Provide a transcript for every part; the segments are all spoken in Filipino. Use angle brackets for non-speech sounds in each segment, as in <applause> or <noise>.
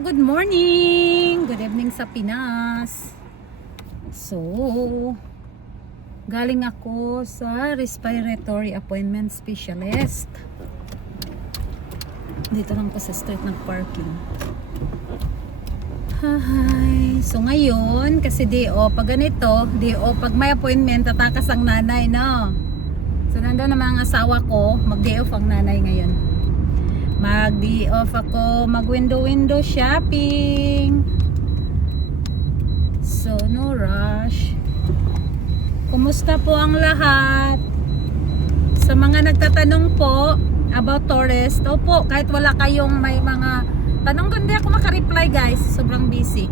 good morning! Good evening sa Pinas. So, galing ako sa respiratory appointment specialist. Dito lang po sa street ng parking. Hi! So ngayon, kasi di o, pag ganito, di o, pag may appointment, tatakas ang nanay, no? So nandun ang mga asawa ko, mag-day off ang nanay ngayon mag day off ako. Mag window window shopping. So no rush. Kumusta po ang lahat? Sa mga nagtatanong po about tourist opo kahit wala kayong may mga tanong doon di ako makareply guys. Sobrang busy.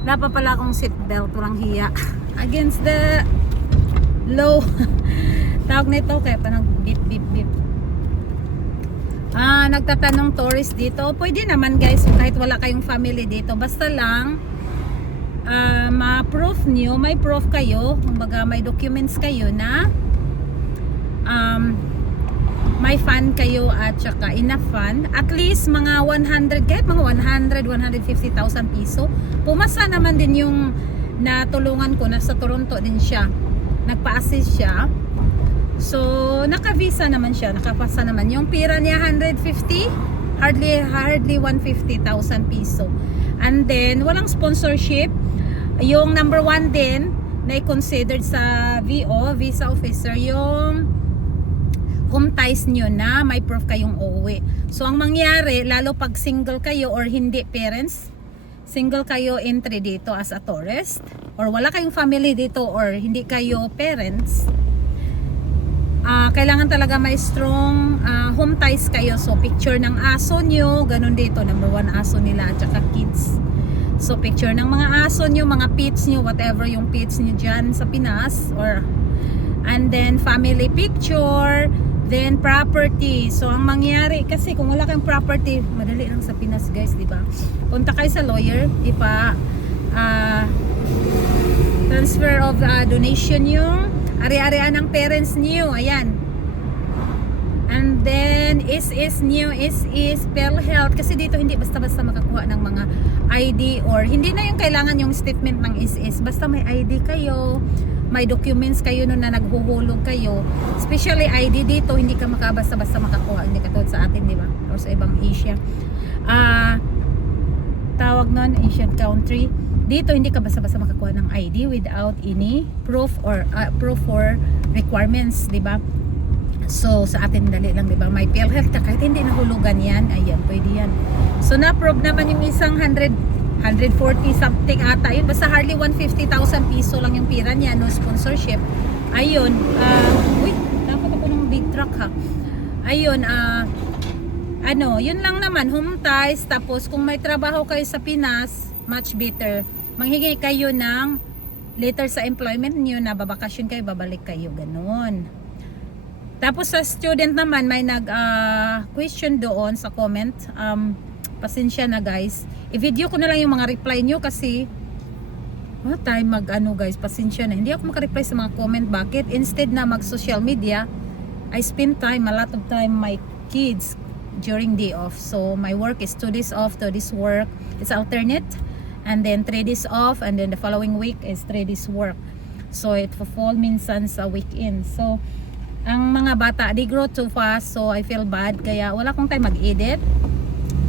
Wala pa pala akong seatbelt. Walang hiya. <laughs> Against the low <laughs> tawag nito kaya pa nag beep beep beep Ah, nagtatanong tourist dito. Pwede naman guys, kahit wala kayong family dito. Basta lang, ah, ma-proof nyo, may proof kayo, kumbaga may documents kayo na um, may fund kayo at saka enough fund. At least mga 100, kahit mga 100, 150,000 piso. Pumasa naman din yung natulungan ko, nasa Toronto din siya. Nagpa-assist siya. So, naka-visa naman siya, nakapasa naman. Yung pira niya 150, hardly hardly 150,000 piso. And then, walang sponsorship. Yung number one din na i-considered sa VO, visa officer, yung home ties nyo na may proof kayong uuwi. So, ang mangyari, lalo pag single kayo or hindi parents, single kayo entry dito as a tourist, or wala kayong family dito or hindi kayo parents, ah kailangan talaga may strong ah, home ties kayo. So, picture ng aso nyo, ganun dito, number one aso nila, at saka kids. So, picture ng mga aso nyo, mga pets nyo, whatever yung pets nyo dyan sa Pinas, or, and then, family picture, then, property. So, ang mangyari, kasi kung wala kayong property, madali lang sa Pinas, guys, di ba? Punta kayo sa lawyer, ipa, ah, transfer of ah, donation yung ari-arian ng parents niyo. Ayan. And then, is is new, is is PhilHealth. Kasi dito hindi basta-basta makakuha ng mga ID or hindi na yung kailangan yung statement ng is is. Basta may ID kayo, may documents kayo no na naghuhulog kayo. Especially ID dito, hindi ka makabasta-basta makakuha. Hindi katulad sa atin, di ba? Or sa ibang Asia. Ah, tawag nun, Asian country. Dito hindi ka basta-basta makakuha ng ID without any proof or uh, proof for requirements, 'di ba? So sa atin dali lang 'di ba? May PhilHealth ka kahit hindi nahulugan 'yan, ayan, pwede 'yan. So na-prove naman yung isang 100 140 something ata yun basta hardly 150,000 piso lang yung pira niya no sponsorship ayun uh, uy dapat ako ng big truck ha ayun ah ano, yun lang naman, home ties, tapos kung may trabaho kayo sa Pinas, much better. Manghingi kayo ng letter sa employment niyo na babakasyon kayo, babalik kayo, ganun. Tapos sa student naman, may nag ah, question doon sa comment. Um, pasensya na guys. I-video ko na lang yung mga reply nyo kasi wala time mag ano guys, pasensya na. Hindi ako makareply sa mga comment. Bakit? Instead na mag social media, I spend time, a lot of time my kids during day off. So my work is two days off, two days work. It's alternate. And then three days off and then the following week is three days work. So it fall minsan sa weekend. So ang mga bata, they grow too fast so I feel bad. Kaya wala kong time mag-edit.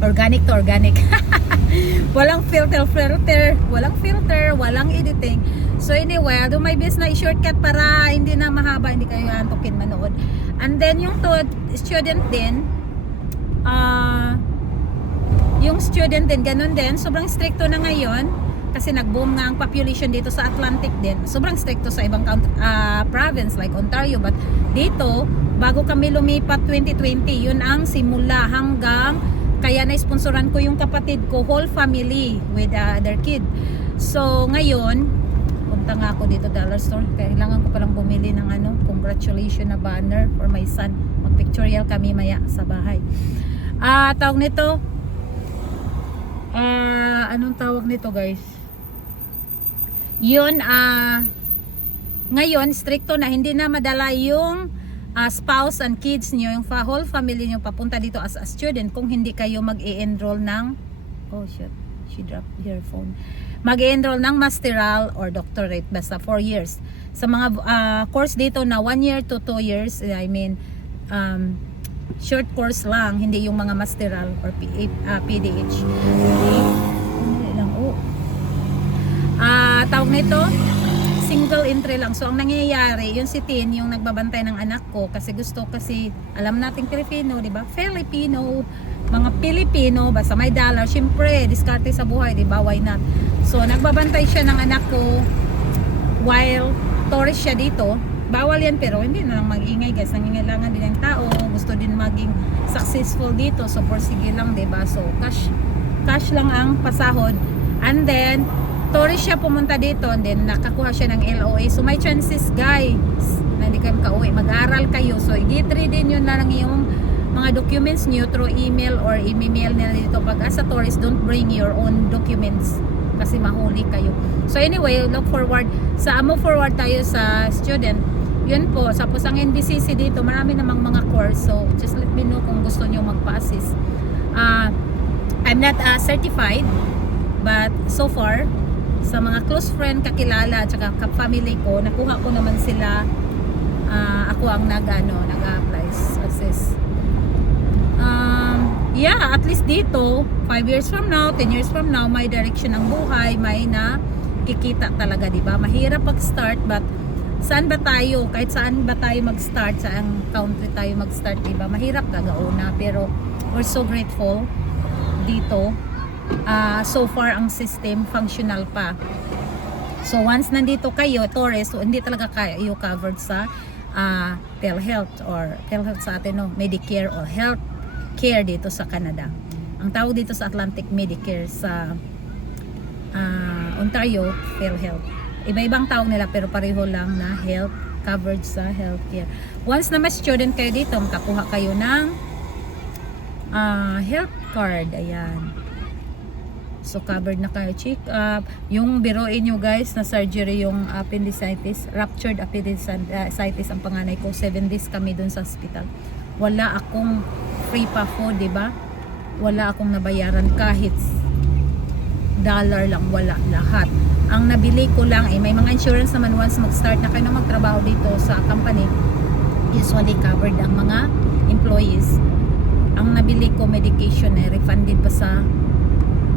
Organic to organic. <laughs> walang filter filter, walang filter, walang editing. So anyway, I'll do my best na i-shortcut para hindi na mahaba, hindi kayo antukin manood. And then yung to student din, ah yung student din, ganun din, sobrang stricto na ngayon kasi nag-boom nga ang population dito sa Atlantic din. Sobrang stricto sa ibang ah, province like Ontario but dito bago kami lumipat 2020, yun ang simula hanggang kaya na-sponsoran ko yung kapatid ko, whole family with uh, their kid. So ngayon, punta nga ako dito dollar store. Kailangan ko palang bumili ng ano, congratulations na banner for my son. Mag-pictorial kami maya sa bahay. Ah, tawag nito, ah, anong tawag nito guys? Yun, ah, ngayon, stricto na, hindi na madala yung ah, spouse and kids niyo, yung whole family niyo papunta dito as a student kung hindi kayo mag-e-enroll ng Oh, shit. She dropped her phone. Mag-enroll ng masteral or doctorate basta 4 years. Sa mga ah, course dito na 1 year to 2 years, I mean, um, short course lang, hindi yung mga masteral or P- ah, PDH. Ano lang, oh. Ah, tawag nito, single entry lang. So, ang nangyayari, yung si Tin, yung nagbabantay ng anak ko, kasi gusto, kasi alam nating Pilipino, di ba? Filipino, mga Pilipino, basta may dollar, syempre, diskarte sa buhay, di ba? Why not? So, nagbabantay siya ng anak ko while tourist siya dito. Bawal yan, pero hindi na lang mag-ingay, guys. Nangingailangan din ng tao, gusto din maging successful dito. So, sige lang, ba? So, cash, cash lang ang pasahod. And then, tourist siya pumunta dito and then nakakuha siya ng LOA. So may chances guys na hindi kayo makauwi. Mag-aral kayo. So i-read din yun lang yung mga documents niyo through email or i-mail nila dito. Pag as a tourist, don't bring your own documents kasi mahuli kayo. So anyway, look forward. Sa amo forward tayo sa student. Yun po, tapos ang NBCC dito, marami namang mga course. So just let me know kung gusto niyo magpa-assist. Ah, I'm not uh, certified but so far sa mga close friend, kakilala at saka ka-family ko, nakuha ko naman sila ah, ako ang nag ano, nag-apply assist. Um, yeah, at least dito, 5 years from now, 10 years from now, may direction ang buhay, may na kikita talaga, di ba? Mahirap pag-start but saan ba tayo, kahit saan ba tayo mag-start, saan country tayo mag-start, di ba? Mahirap gagauna, pero we're so grateful dito. Ah, so far, ang system functional pa. So once nandito kayo, tourist, so hindi talaga kayo covered sa ah, PhilHealth or PhilHealth sa atin, no? Medicare or health care dito sa Canada. Ang tawag dito sa Atlantic Medicare sa ah, Ontario, PhilHealth. Iba-ibang tawag nila pero pareho lang na health coverage sa healthcare. Once na mas student kayo dito, makakuha kayo ng ah, health card. Ayan. So covered na kayo check up. Yung biroin nyo guys na surgery yung appendicitis, ruptured appendicitis ang panganay ko. 7 days kami dun sa hospital. Wala akong free pa 'di ba? Wala akong nabayaran kahit dollar lang wala lahat. Ang nabili ko lang eh may mga insurance naman once mag-start na kayo na magtrabaho dito sa company. Usually covered ang mga employees. Ang nabili ko medication eh refunded pa sa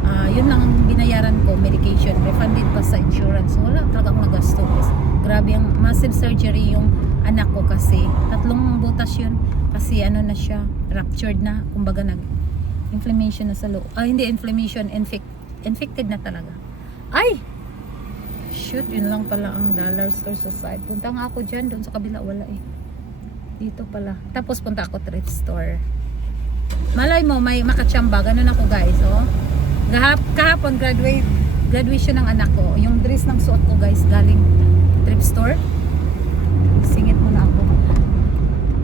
Ah, yun lang ang binayaran ko, medication, refunded pa sa insurance. Wala talaga akong nagasto. guys. Grabe ang massive surgery yung anak ko kasi tatlong butas yun kasi ano na siya, ruptured na, kumbaga nag inflammation na sa loob. Ah, hindi inflammation, infect, infected na talaga. Ay! Shoot, yun lang pala ang dollar store sa side. Punta nga ako dyan, doon sa kabila, wala eh. Dito pala. Tapos punta ako thrift store. Malay mo, may makatsamba. Ganun ako guys, oh. Gahap, kahapon graduate graduation ng anak ko. Yung dress ng suot ko guys galing thrift store. Singit muna ako.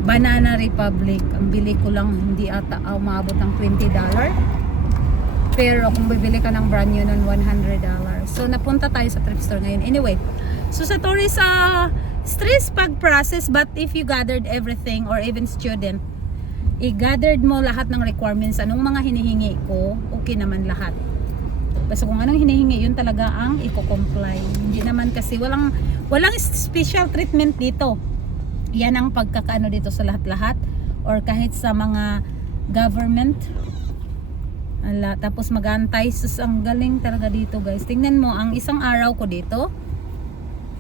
Banana Republic. Ang bili ko lang hindi ata ah, umabot ng 20 dollar. Pero kung bibili ka ng brand new nun, 100 dollar. So napunta tayo sa thrift store ngayon. Anyway, so sa tourist sa stress pag process but if you gathered everything or even student i-gathered mo lahat ng requirements, anong mga hinihingi ko, okay naman lahat. Basta kung anong hinihingi, yun talaga ang i-comply. Hindi naman kasi walang walang special treatment dito. Yan ang pagkakaano dito sa lahat-lahat or kahit sa mga government. Ala, tapos magantay sus ang galing talaga dito guys. Tingnan mo ang isang araw ko dito.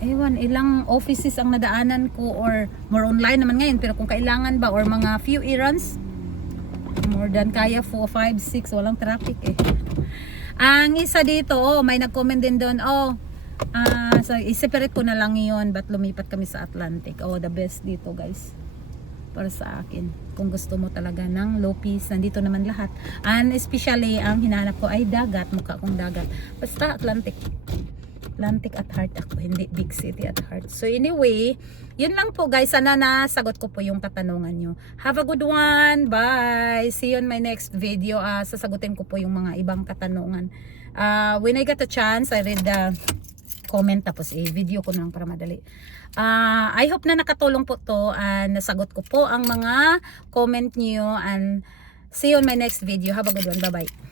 Ewan, ilang offices ang nadaanan ko or more online naman ngayon pero kung kailangan ba or mga few errands more than kaya 4, 5, 6 walang traffic eh ang isa dito oh may nag-comment din doon oh ah so i-separate ko na lang yon but lumipat kami sa Atlantic oh the best dito guys para sa akin kung gusto mo talaga ng low piece nandito naman lahat and especially ang hinahanap ko ay dagat mukha kong dagat basta Atlantic Atlantic at heart ako, hindi big city at heart. So anyway, yun lang po guys. Sana nasagot ko po yung katanungan nyo. Have a good one. Bye. See you on my next video. Ah, sasagutin ko po yung mga ibang katanungan. Ah, when I get a chance, I read the comment tapos eh, video ko na lang para madali. Ah, I hope na nakatulong po to and nasagot ko po ang mga comment niyo and see you on my next video. Have a good one. Bye-bye.